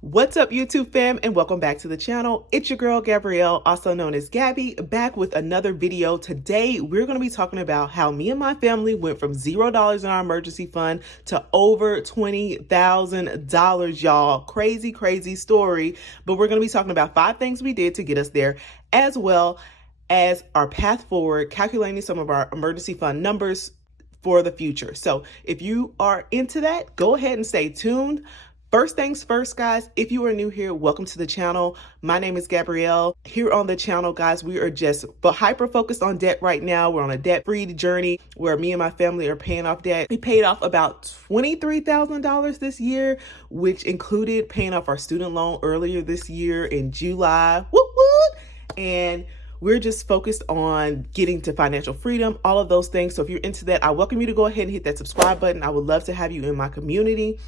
What's up, YouTube fam, and welcome back to the channel. It's your girl Gabrielle, also known as Gabby, back with another video. Today we're going to be talking about how me and my family went from $0 in our emergency fund to over $20,000, y'all. Crazy story. But we're going to be talking about 5 things we did to get us there, as well as our path forward, calculating some of our emergency fund numbers for the future. So if you are into that, go ahead and stay tuned. First things first, guys, if you are new here, welcome to the channel. My name is Gabrielle. Here on the channel, guys, we are just hyper-focused on debt right now. We're on a debt-free journey where me and my family are paying off debt. We paid off about $23,000 this year, which included paying off our student loan earlier this year in July. Whoop, whoop. And we're just focused on getting to financial freedom, all of those things. So if you're into that, I welcome you to go ahead and hit that subscribe button. I would love to have you in my community.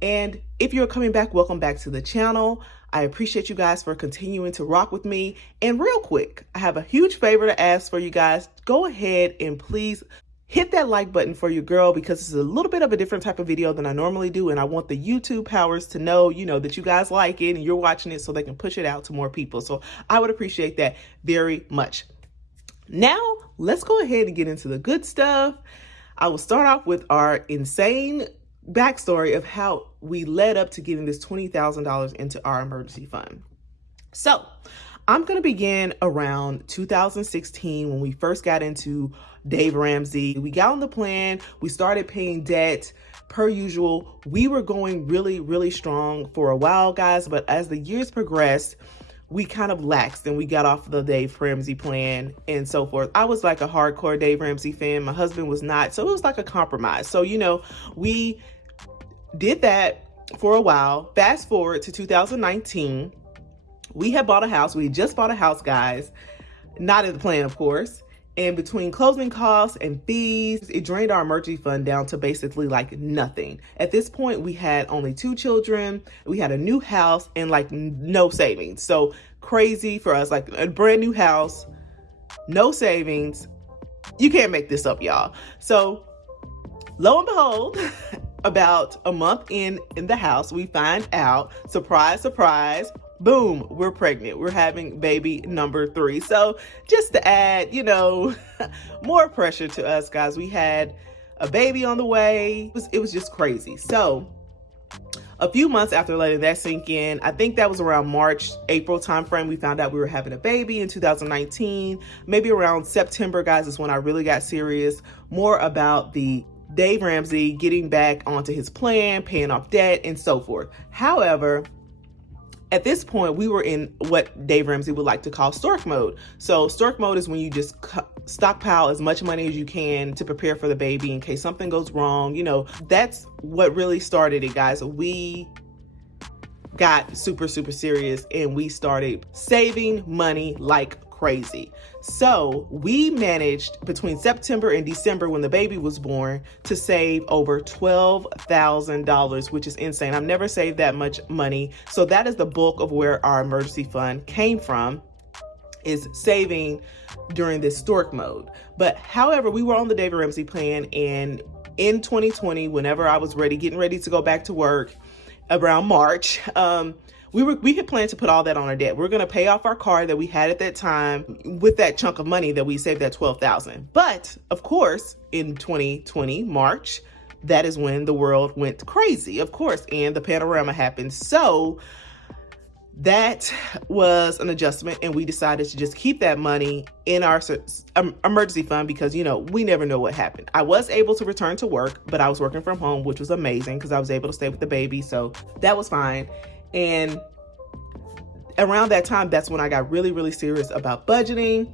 And if you're coming back, welcome back to the channel. I appreciate you guys for continuing to rock with me. And real quick, I have a huge favor to ask for you guys. Go ahead and please hit that like button for your girl, because this is a little bit of a different type of video than I normally do. And I want the YouTube powers to know, that you guys like it and you're watching it so they can push it out to more people. So I would appreciate that very much. Now, let's go ahead and get into the good stuff. I will start off with our insane backstory of how we led up to getting this $20,000 into our emergency fund. So I'm going to begin around 2016 when we first got into Dave Ramsey. We got on the plan. We started paying debt per usual. We were going really strong for a while, guys. But as the years progressed, we kind of laxed and we got off the Dave Ramsey plan and so forth. I was like a hardcore Dave Ramsey fan. My husband was not. So it was like a compromise. So, we did that for a while. Fast forward to 2019. We had bought a house. We had just bought a house, guys. Not in the plan, of course. And between closing costs and fees, it drained our emergency fund down to basically like nothing. At this point, we had only 2 children. We had a new house and like no savings. So crazy for us, like a brand new house, no savings. You can't make this up, y'all. So lo and behold, about a month in the house, we find out, surprise, boom, we're pregnant. We're having baby number 3. So just to add, more pressure to us, guys. We had a baby on the way. It was just crazy. So a few months after letting that sink in, I think that was around March, April timeframe, we found out we were having a baby in 2019. Maybe around September, guys, is when I really got serious, more about the Dave Ramsey getting back onto his plan, paying off debt, and so forth. However, at this point, we were in what Dave Ramsey would like to call Stork mode. So Stork mode is when you just stockpile as much money as you can to prepare for the baby in case something goes wrong. That's what really started it, guys. We got super serious and we started saving money like crazy. So we managed between September and December, when the baby was born, to save over $12,000, which is insane. I've never saved that much money. So that is the bulk of where our emergency fund came from, is saving during this Stork mode. But however, we were on the Dave Ramsey plan, and in 2020, whenever I was getting ready to go back to work around March, we had planned to put all that on our debt. We're going to pay off our car that we had at that time with that chunk of money that we saved, that $12,000. But of course, in 2020, March, that is when the world went crazy, of course, and the panorama happened. So that was an adjustment, and we decided to just keep that money in our emergency fund because, we never know what happened. I was able to return to work, but I was working from home, which was amazing because I was able to stay with the baby. So that was fine. And around that time, that's when I got really serious about budgeting,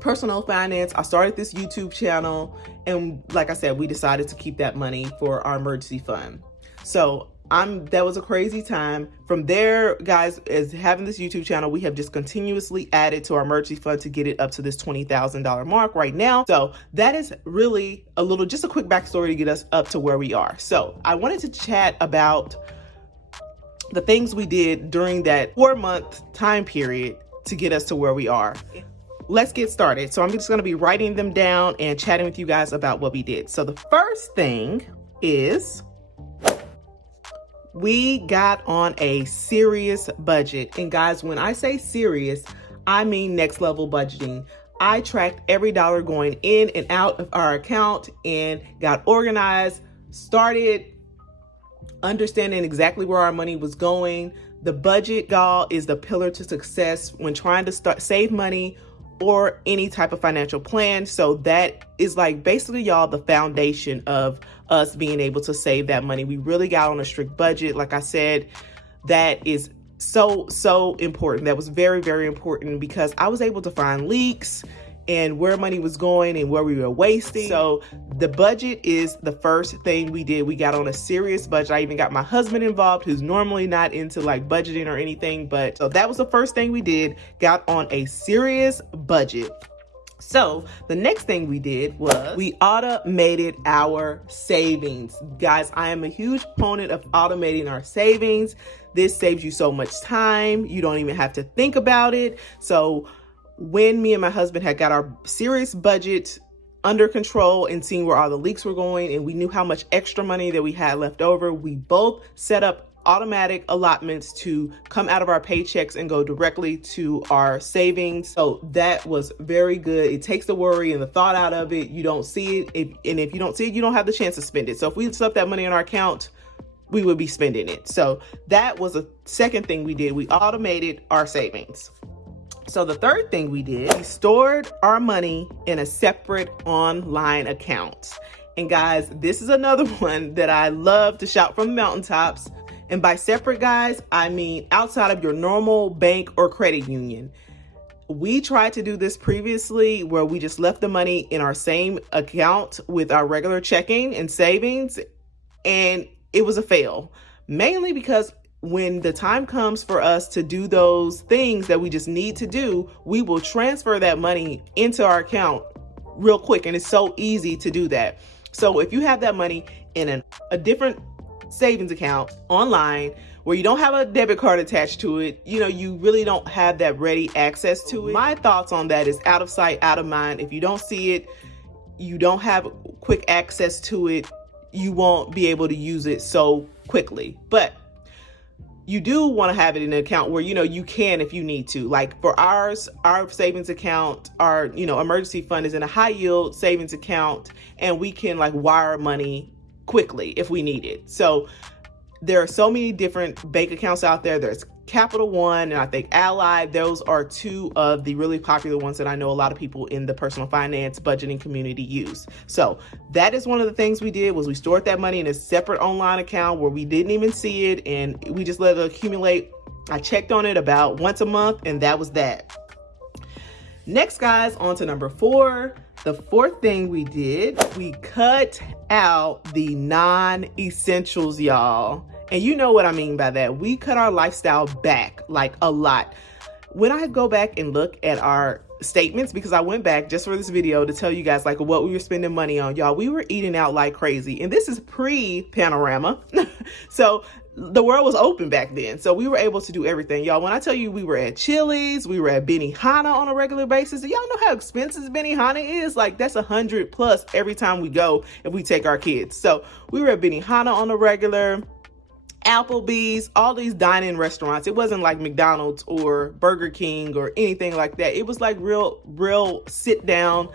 personal finance. I started this YouTube channel, and like I said, we decided to keep that money for our emergency fund. So that was a crazy time. From there, guys, as having this YouTube channel, we have just continuously added to our emergency fund to get it up to this $20,000 mark right now. So that is really just a quick backstory to get us up to where we are. So I wanted to chat about the things we did during that 4-month time period to get us to where we are. Let's get started. So I'm just going to be writing them down and chatting with you guys about what we did. So the first thing is We got on a serious budget. And guys, when I say serious, I mean next level budgeting. I tracked every dollar going in and out of our account and got organized, started understanding exactly where our money was going. The budget, y'all, is the pillar to success when trying to save money or any type of financial plan. So that is like basically, y'all, the foundation of us being able to save that money. We really got on a strict budget. Like I said, that is so important. That was very, very important because I was able to find leaks and where money was going and where we were wasting. So the budget is the first thing we did. We got on a serious budget. I even got my husband involved, who's normally not into like budgeting or anything. But so that was the first thing we did, got on a serious budget. So the next thing we did was we automated our savings. Guys, I am a huge proponent of automating our savings. This saves you so much time. You don't even have to think about it. So when me and my husband had got our serious budget under control and seeing where all the leaks were going, and we knew how much extra money that we had left over, we both set up automatic allotments to come out of our paychecks and go directly to our savings. So that was very good. It takes the worry and the thought out of it. You don't see it. If you don't see it, you don't have the chance to spend it. So if we stuck that money in our account, we would be spending it. So that was a second thing we did. We automated our savings. So the third thing we did, we stored our money in a separate online account. And guys, this is another one that I love to shout from the mountaintops. And by separate, guys, I mean outside of your normal bank or credit union. We tried to do this previously where we just left the money in our same account with our regular checking and savings, and it was a fail. Mainly because when the time comes for us to do those things that we just need to do, we will transfer that money into our account real quick. And it's so easy to do that. So if you have that money in a different savings account online where you don't have a debit card attached to it, you really don't have that ready access to it. My thoughts on that is out of sight, out of mind. If you don't see it, you don't have quick access to it, you won't be able to use it so quickly. But you do want to have it in an account where, you can if you need to. Like for ours, our savings account, our, emergency fund is in a high yield savings account, and we can like wire money quickly if we need it. So there are so many different bank accounts out there. There's Capital One and I think Ally. Those are two of the really popular ones that I know a lot of people in the personal finance budgeting community use. So that is one of the things we did, was we stored that money in a separate online account where we didn't even see it, and we just let it accumulate. I checked on it about once a month, and that was that. Next, guys, on to number 4. The fourth thing we did, we cut out the non-essentials, y'all. And you know what I mean by that. We cut our lifestyle back like a lot. When I go back and look at our statements, because I went back just for this video to tell you guys like what we were spending money on, y'all, we were eating out like crazy. And this is pre-panorama. So the world was open back then. So we were able to do everything. Y'all, when I tell you we were at Chili's, we were at Benihana on a regular basis. Do y'all know how expensive Benihana is? Like that's $100+ every time we go if we take our kids. So we were at Benihana on a regular, Applebee's, all these dine-in restaurants. It wasn't like McDonald's or Burger King or anything like that. It was like real sit-down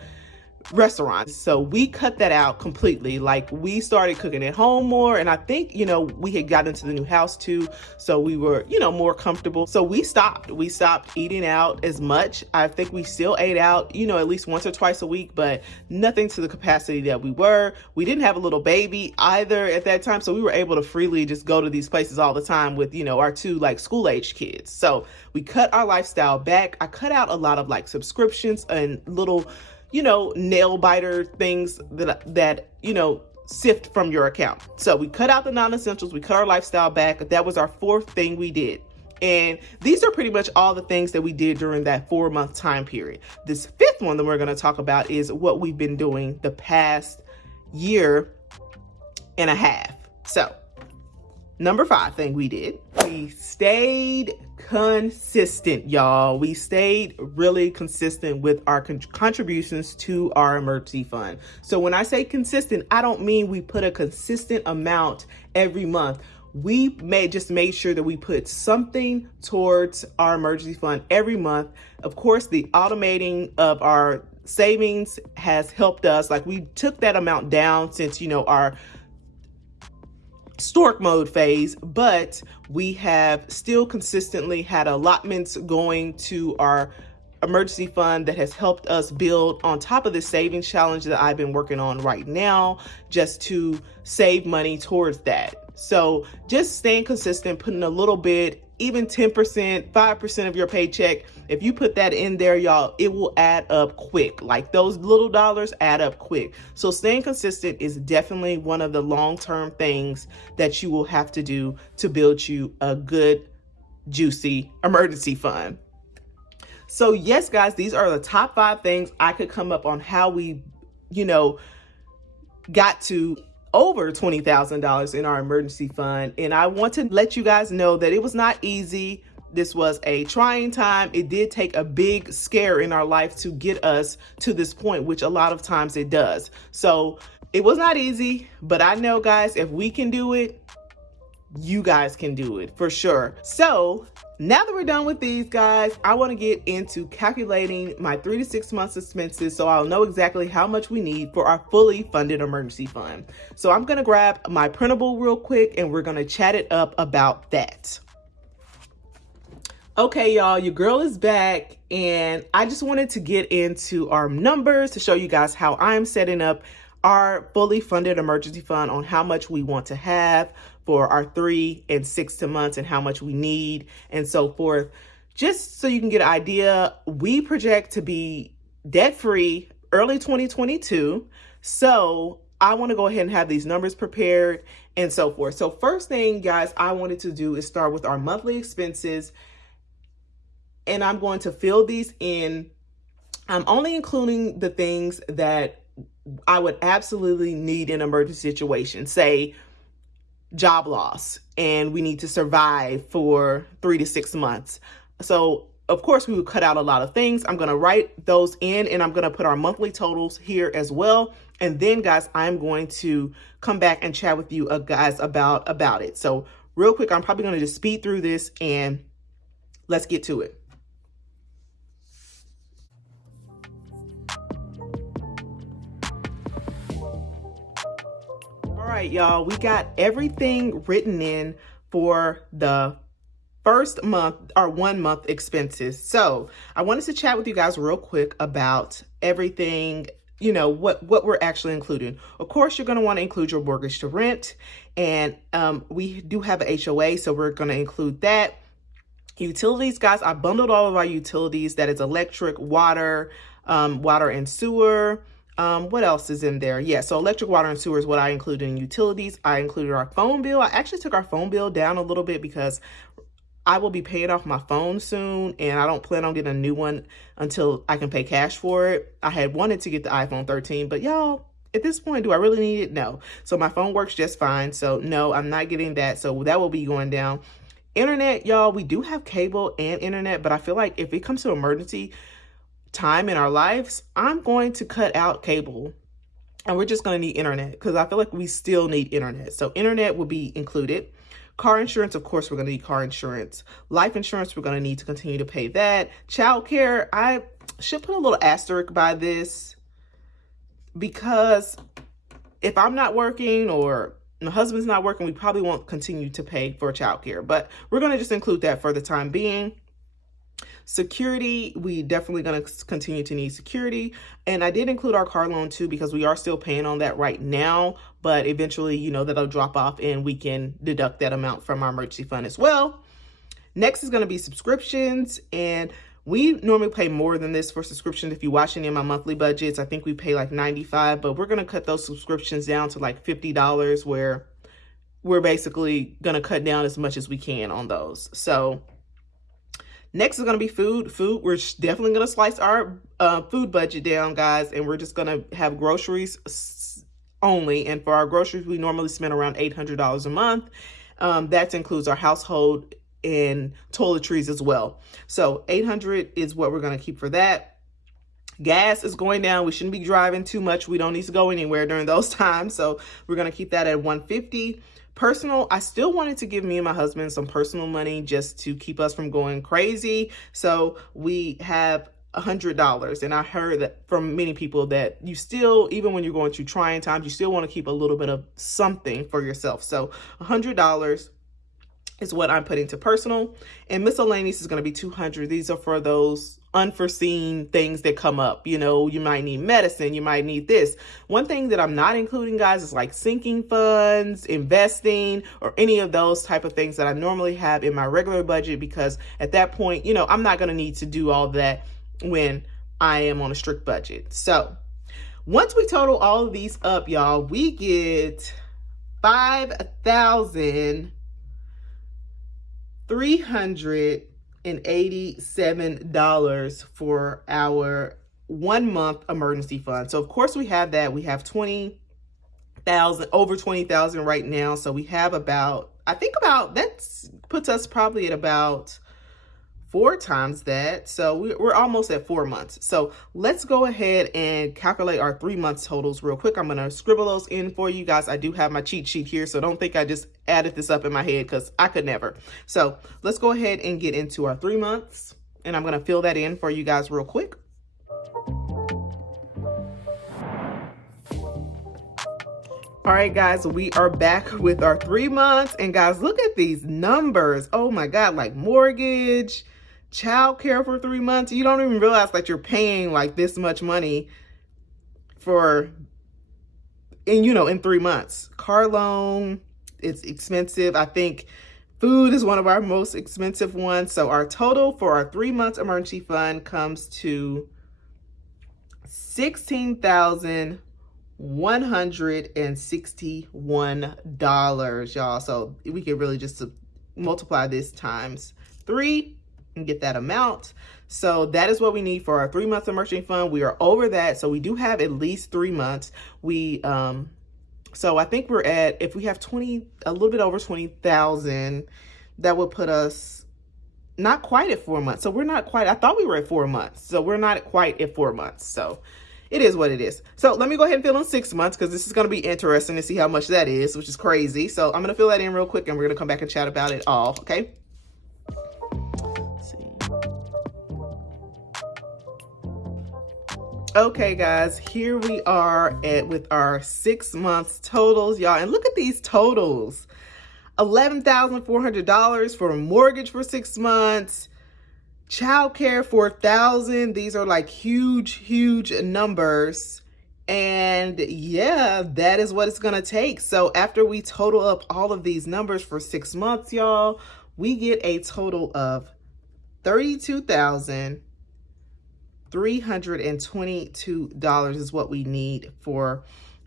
restaurants. So we cut that out completely. Like we started cooking at home more. And I think, we had got into the new house too. So we were, more comfortable. So we stopped eating out as much. I think we still ate out, at least once or twice a week, but nothing to the capacity that we were. We didn't have a little baby either at that time. So we were able to freely just go to these places all the time with, our 2 like school-age kids. So we cut our lifestyle back. I cut out a lot of like subscriptions and little nail biter things that sift from your account. So we cut out the non-essentials, we cut our lifestyle back. That was our 4th thing we did. And these are pretty much all the things that we did during that 4-month time period. This 5th one that we're going to talk about is what we've been doing the past year and a half. So number 5 thing we did, we stayed consistent, y'all. We stayed really consistent with our contributions to our emergency fund. So when I say consistent, I don't mean we put a consistent amount every month. we made sure that we put something towards our emergency fund every month. Of course, the automating of our savings has helped us. Like, we took that amount down since, our Stork mode phase, but we have still consistently had allotments going to our emergency fund that has helped us build on top of the savings challenge that I've been working on right now, just to save money towards that. So just staying consistent, putting a little bit, even 10%, 5% of your paycheck, if you put that in there, y'all, it will add up quick. Like, those little dollars add up quick. So staying consistent is definitely one of the long-term things that you will have to do to build you a good, juicy emergency fund. So yes, guys, these are the top 5 things I could come up on how we, got to over $20,000 in our emergency fund. And I want to let you guys know that it was not easy. This was a trying time. It did take a big scare in our life to get us to this point, which a lot of times it does. So it was not easy, but I know, guys, if we can do it, you guys can do it for sure. So now that we're done with these, guys, I want to get into calculating my 3 to 6 months expenses so I'll know exactly how much we need for our fully funded emergency fund. So I'm going to grab my printable real quick and we're going to chat it up about that. Okay, y'all, your girl is back, and I just wanted to get into our numbers to show you guys how I'm setting up our fully funded emergency fund, on how much we want to have for our 3 and 6 months and how much we need and so forth. Just so you can get an idea, we project to be debt-free early 2022. So I want to go ahead and have these numbers prepared and so forth. So first thing, guys, I wanted to do is start with our monthly expenses, and I'm going to fill these in. I'm only including the things that I would absolutely need in an emergency situation, say job loss, and we need to survive for 3 to 6 months. So of course we would cut out a lot of things. I'm going to write those in, and I'm going to put our monthly totals here as well. And then, guys, I'm going to come back and chat with you guys about it. So real quick, I'm probably going to just speed through this and let's get to it. All right, y'all, we got everything written in for the first month, our 1 month expenses. So I wanted to chat with you guys real quick about everything, what we're actually including. Of course, you're going to want to include your mortgage to rent, and we do have an HOA, so we're going to include that. Utilities, guys, I bundled all of our utilities. That is electric, water, water and sewer. What else is in there? Yeah, so electric, water, and sewer is what I included in utilities. I included our phone bill. I actually took our phone bill down a little bit because I will be paying off my phone soon, and I don't plan on getting a new one until I can pay cash for it. I had wanted to get the iPhone 13, but y'all, at this point, do I really need it? No. So my phone works just fine. So no, I'm not getting that. So that will be going down. Internet, y'all, we do have cable and internet, but I feel like if it comes to emergency time in our lives, I'm going to cut out cable and we're just going to need internet, because I feel like we still need internet. So internet will be included. Car insurance, of course, we're going to need car insurance. Life insurance, we're going to need to continue to pay that. Childcare, I should put a little asterisk by this, because if I'm not working or my husband's not working, we probably won't continue to pay for childcare, but we're going to just include that for the time being. Security, we definitely going to continue to need security. And I did include our car loan too, because we are still paying on that right now, but eventually, that'll drop off and we can deduct that amount from our emergency fund as well. Next is going to be subscriptions. And we normally pay more than this for subscriptions. If you watch any of my monthly budgets, I think we pay like $95, but we're going to cut those subscriptions down to like $50, where we're basically going to cut down as much as we can on those. So next is going to be food. We're definitely going to slice our food budget down, guys, and we're just going to have groceries only. And for our groceries, we normally spend around $800 a month. That includes our household and toiletries as well. So $800 is what we're going to keep for that. Gas is going down. We shouldn't be driving too much. We don't need to go anywhere during those times. So we're going to keep that at $150. Personal, I still wanted to give me and my husband some personal money just to keep us from going crazy. So we have $100. And I heard that from many people that you still, even when you're going through trying times, you still want to keep a little bit of something for yourself. So $100 is what I'm putting to personal, and miscellaneous is going to be $200. These are for those unforeseen things that come up. You know, you might need medicine, you might need this. One thing that I'm not including, guys, is like sinking funds, investing, or any of those type of things that I normally have in my regular budget, because at that point, you know, I'm not going to need to do all that when I am on a strict budget. So once we total all of these up, y'all, we get $5,387 for our 1 month emergency fund. So of course we have that. We have 20,000, over 20,000 right now. So we have about, I think about, that puts us probably at about 4 times that. So we're almost at 4 months. So let's go ahead and calculate our 3 months totals real quick. I'm going to scribble those in for you guys. I do have my cheat sheet here, so don't think I just added this up in my head, because I could never. So let's go ahead and get into our 3 months, and I'm going to fill that in for you guys real quick. All right, guys, we are back with our 3 months, and guys, look at these numbers. Oh my God, like mortgage, childcare for 3 months. You don't even realize that you're paying like this much money for, in 3 months. Car loan, it's expensive. I think food is one of our most expensive ones. So our total for our 3 months emergency fund comes to $16,161, y'all. So we can really just multiply this times 3 and get that amount. So that is what we need for our 3 months emergency fund. We are over that, so we do have at least 3 months. So I think we're at, if we have a little bit over 20,000, that would put us not quite at 4 months. So we're not quite, I thought we were at 4 months. So we're not quite at 4 months. So it is what it is. So let me go ahead and fill in 6 months, because this is going to be interesting to see how much that is, which is crazy. So I'm going to fill that in real quick, and we're going to come back and chat about it all. Okay. Okay, guys, here we are with our 6 months totals, y'all. And look at these totals. $11,400 for a mortgage for 6 months. Childcare, $4,000. These are like huge numbers. And yeah, that is what it's going to take. So after we total up all of these numbers for 6 months, y'all, we get a total of $32,322 is what we need for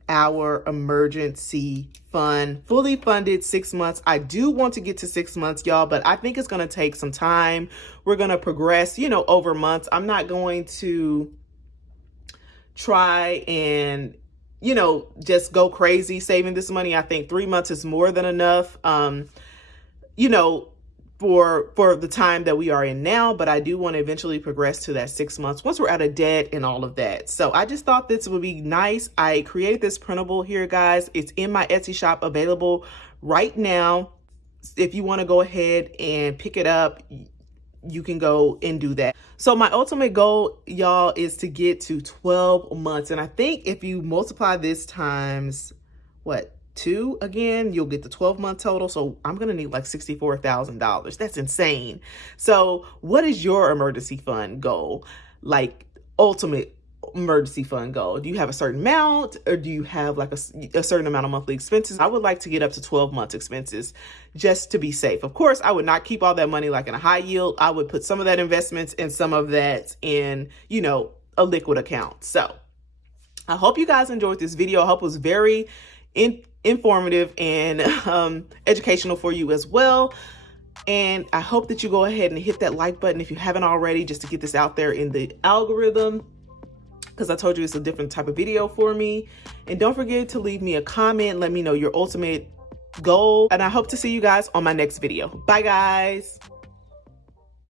our emergency fund, fully funded 6 months. I do want to get to 6 months, y'all, but I think it's going to take some time. We're going to progress, over months. I'm not going to try and, just go crazy saving this money. I think 3 months is more than enough, for the time that we are in now, but I do want to eventually progress to that 6 months once we're out of debt and all of that. So I just thought this would be nice. I created this printable here, guys. It's in my Etsy shop, available right now. If you want to go ahead and pick it up, you can go and do that. So my ultimate goal, y'all, is to get to 12 months. And I think if you multiply this times, 2 again, you'll get the 12-month total. So I'm going to need like $64,000. That's insane. So what is your emergency fund goal? Like ultimate emergency fund goal? Do you have a certain amount, or do you have like a certain amount of monthly expenses? I would like to get up to 12 months expenses just to be safe. Of course, I would not keep all that money like in a high yield. I would put some of that investments and some of that in, a liquid account. So I hope you guys enjoyed this video. I hope it was very informative and educational for you as well. And I hope that you go ahead and hit that like button if you haven't already, just to get this out there in the algorithm, because I told you it's a different type of video for me. And don't forget to leave me a comment. Let me know your ultimate goal. And I hope to see you guys on my next video. Bye, guys.